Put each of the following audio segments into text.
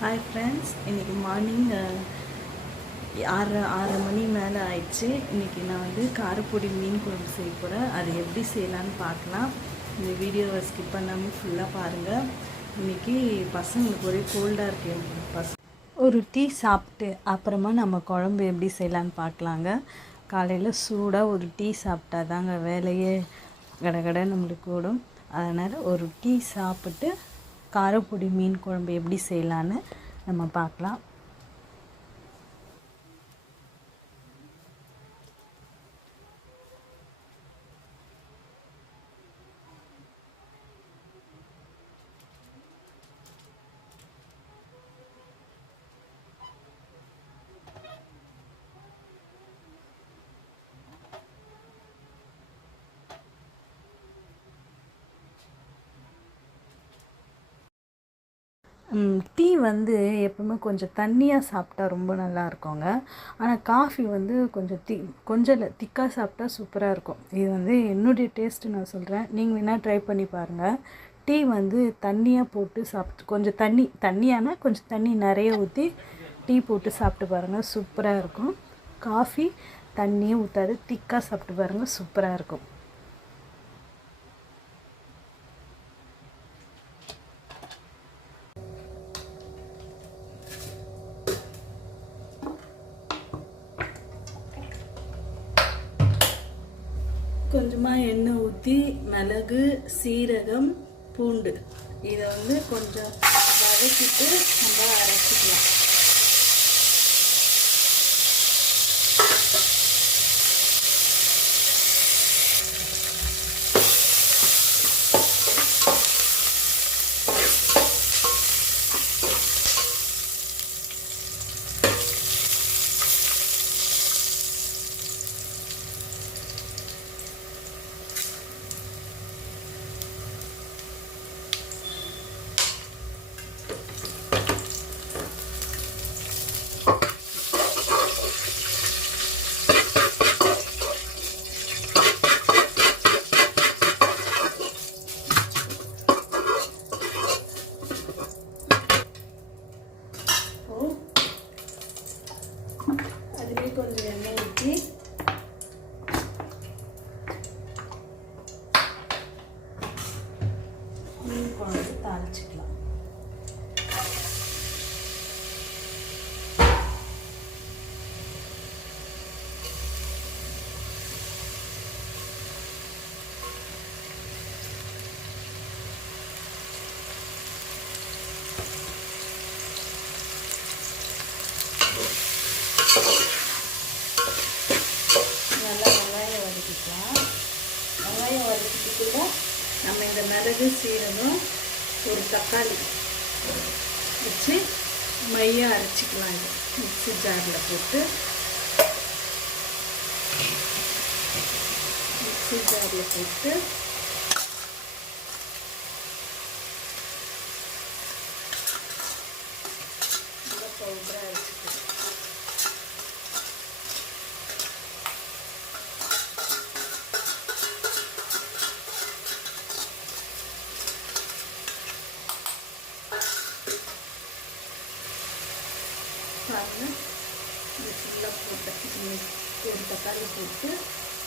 Hi friends இன்றைக்கி morning ஆறு ஆறு மணி மேலே ஆயிடுச்சு. இன்றைக்கி நான் வந்து காரப்பொடி மீன் குழம்பு செய்ய போகிறேன் அது எப்படி செய்யலான்னு பார்க்கலாம். இந்த வீடியோவை ஸ்கிப் பண்ணாமல் ஃபுல்லாக பாருங்கள் இன்றைக்கி பசங்களுக்கு ஒரே கோல்டாக இருக்கு பசங்க ஒரு டீ சாப்பிட்டு அப்புறமா நம்ம குழம்பு எப்படி செய்யலான்னு பார்க்கலாங்க. காலையில் சூடாக ஒரு டீ சாப்பிட்டா தாங்க வேலையே கடகட நம்மளுக்கு ஓடும். அதனால் ஒரு டீ சாப்பிட்டு காரப்பொடி மீன் குழம்பு எப்படி செய்யலான்னு நம்ம பார்க்கலாம். டீ வந்து எப்பவுமே கொஞ்சம் தண்ணியாக சாப்பிட்டா ரொம்ப நல்லா இருக்குங்க. ஆனால் காஃபி வந்து கொஞ்சம் தி கொஞ்சம் இல்லை திக்காக சாப்பிட்டா சூப்பராக இருக்கும். இது வந்து என்னுடைய டேஸ்ட்டு நான் சொல்கிறேன் நீங்கள் வேணால் ட்ரை பண்ணி பாருங்கள் டீ வந்து தண்ணியாக போட்டு சாப்பிட்டு கொஞ்சம் தண்ணி தண்ணியானா கொஞ்சம் தண்ணி நிறைய ஊற்றி டீ போட்டு சாப்பிட்டு பாருங்கள் சூப்பராக இருக்கும். காஃபி தண்ணியே ஊற்றாது திக்காக சாப்பிட்டு பாருங்கள் சூப்பராக இருக்கும். கொஞ்சமாக எண்ணெய் ஊற்றி மிளகு சீரகம் பூண்டு. இதை வந்து கொஞ்சம் வதக்கிட்டு நம்ம அரைச்சிக்கலாம் இப்போ அதுலேயே கொஞ்சம் எண்ணெய் ஊற்றி மீன் குழம்பு தாளிச்சிக்கலாம் நல்லா வெங்காயம் வதக்கிக்கலாம் வெங்காயம் வதக்கிட்டு கூட நம்ம இந்த மிளகு சீரகம் ஒரு தக்காளி வச்சு மையாக அரைச்சிக்கலாம் இது மிக்ஸி ஜாரில் போட்டு மிக்ஸி ஜாரில் போட்டு நல்லா பவுடராக அரைச்சிக்கலாம் பாருங்க இது ஃபுல்லாக போட்டு இது ஒரு போட்டு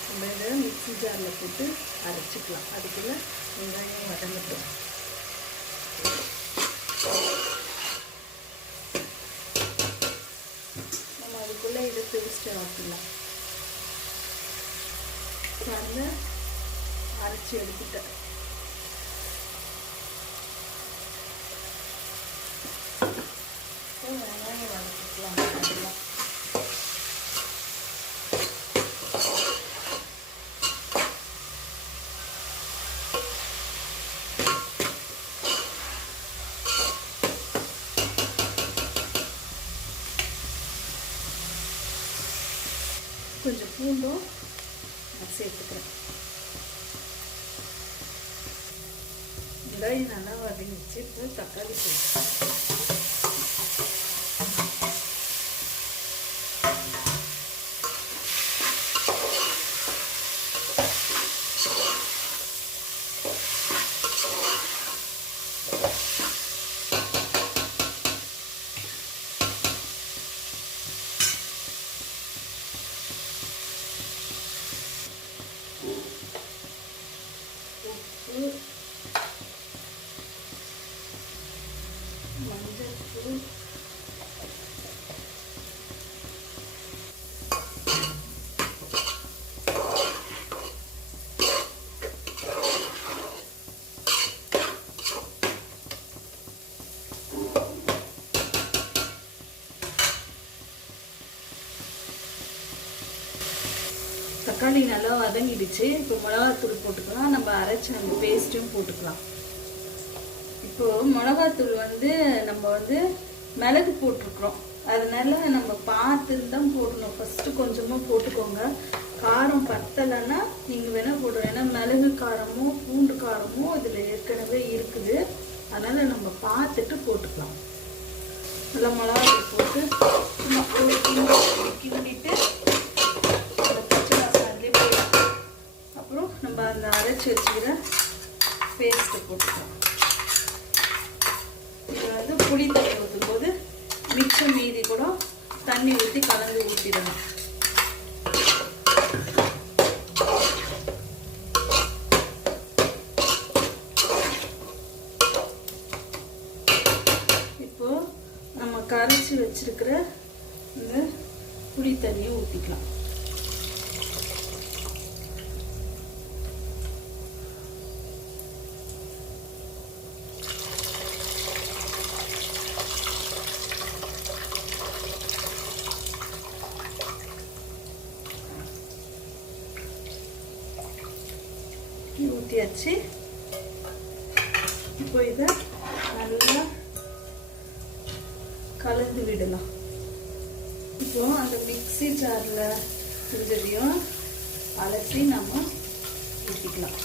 நம்ம இதை மிக்ஸி ஜாரில் போட்டு அரைச்சிக்கலாம். அதுக்குள்ளே வெங்காயம் வதங்கட்டும் நம்ம அதுக்குள்ளே இதை பேஸ்ட்டு ஆக்கிடலாம். பாருங்க அரைச்சி எடுத்துட்டேன். கொஞ்சம் சேர்த்துக்கிறேன் வெங்காயம் நல்லா வதங்கிச்சு இப்போ தக்காளி சேர்த்து தக்காளி நல்லா வதங்கிடுச்சு. இப்போ மிளகாத்தூள் போட்டுக்கலாம். நம்ம அரைச்சி நம்ம பேஸ்ட்டும் போட்டுக்கலாம். இப்போது மிளகாத்தூள் வந்து நம்ம வந்து மிளகு போட்டிருக்குறோம். அதனால நம்ம பார்த்து தான் போடணும். ஃபஸ்ட்டு கொஞ்சமாக போட்டுக்கோங்க. காரம் பத்தலைன்னா நீங்கள் வேணால் போடுறோம் ஏன்னா மிளகு காரமும் பூண்டு காரமும் இதில் ஏற்கனவே இருக்குது. அதனால் நம்ம பார்த்துட்டு போட்டுக்கலாம். நல்லா மிளகாத்தூள் போட்டு சும்மா கிண்டிட்டு அந்த பச்சை மசாலே போட்டு அப்புறம் நம்ம அந்த அரைச்சி வச்சுக்கிற பேஸ்ட்டை போட்டுக்கலாம். இது வந்து புளி தண்ணி ஊற்றும் போது மிச்சம் மீதி கூட தண்ணி ஊற்றி கலந்து ஊற்றிடணும் இப்போ நம்ம கரைச்சி வச்சிருக்கிற இந்த புளி தண்ணியை ஊற்றிக்கலாம் வச்சு இப்போ இதை நல்லா கலந்து விடலாம். இப்போ அந்த மிக்ஸி ஜாரில் செஞ்சதையும் அலசி நம்ம ஊற்றிக்கலாம்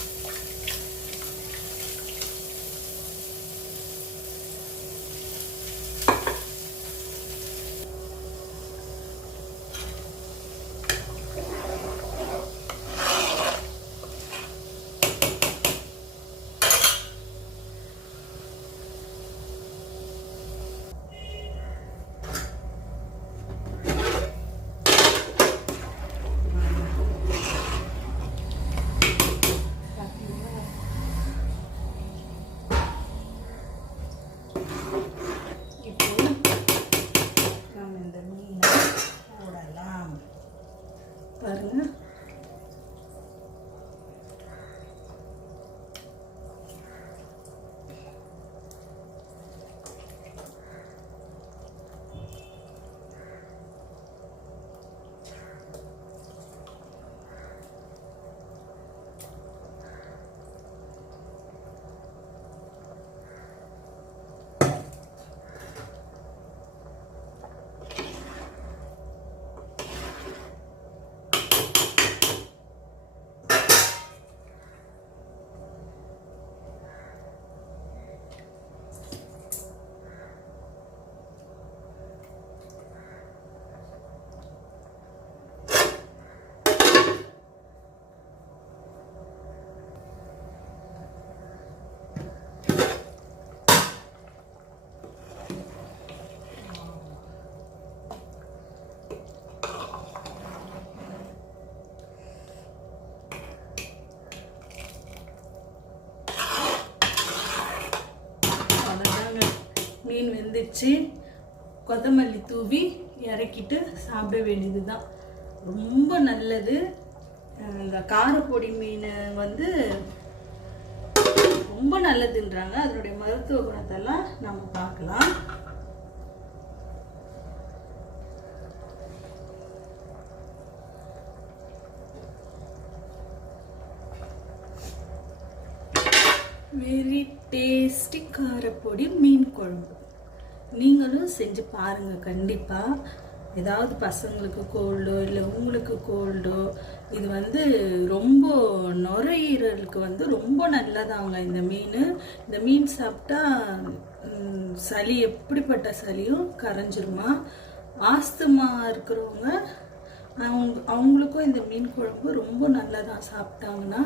வச்சு கொத்தமல்லி தூவி இறக்கிட்டு சாப்பிட வேண்டியது தான் ரொம்ப நல்லது. இந்த காரப்பொடி மீன் வந்து ரொம்ப நல்லதுன்றாங்க. அதனுடைய மருத்துவ குணத்தெல்லாம் நம்ம பார்க்கலாம். வெரி டேஸ்டி காரப்பொடி மீன் குழம்பு. நீங்களும் செஞ்சு பாருங்க கண்டிப்பா. ஏதாவது பசங்களுக்கு கோல்டோ இல்லை உங்களுக்கு கோல்டோ இது வந்து ரொம்ப நுரையீரலுக்கு வந்து ரொம்ப நல்லதாங்க. இந்த மீன் இந்த மீன் சாப்பிட்டா சளி எப்படிப்பட்ட சளியும் கரைஞ்சிருமா. ஆஸ்துமா இருக்கிறவங்க அவங்க அவங்களுக்கும் இந்த மீன் குழம்பு ரொம்ப நல்லதாக சாப்பிட்டாங்கன்னா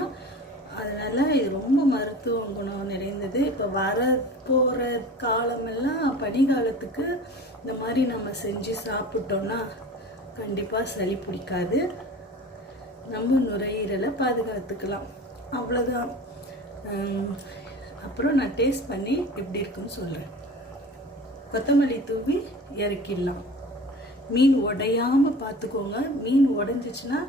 அதனால் இது ரொம்ப மருத்துவ குணம் நிறைந்தது. இப்போ வர போகிற காலமெல்லாம் பனிகாலத்துக்கு இந்த மாதிரி நம்ம செஞ்சு சாப்பிட்டோம்னா கண்டிப்பாக சளி பிடிக்காது. நம்ம நுரையீரலை பாதுகாத்துக்கலாம். அவ்வளோதான் அப்புறம் நான் டேஸ்ட் பண்ணி எப்படி இருக்குன்னு சொல்கிறேன் கொத்தமல்லி தூவி இறக்கிடலாம். மீன் உடையாமல் பார்த்துக்கோங்க. மீன் உடஞ்சிச்சின்னா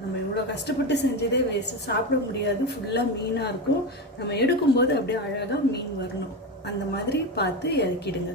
நம்ம இவ்வளோ கஷ்டப்பட்டு செஞ்சதே வேஸ்ட்டு சாப்பிட முடியாது. ஃபுல்லாக மீனாக இருக்கும். நம்ம எடுக்கும்போது அப்படியே அழகாக மீன் வரணும். அந்த மாதிரி பார்த்து இறக்கிடுங்க.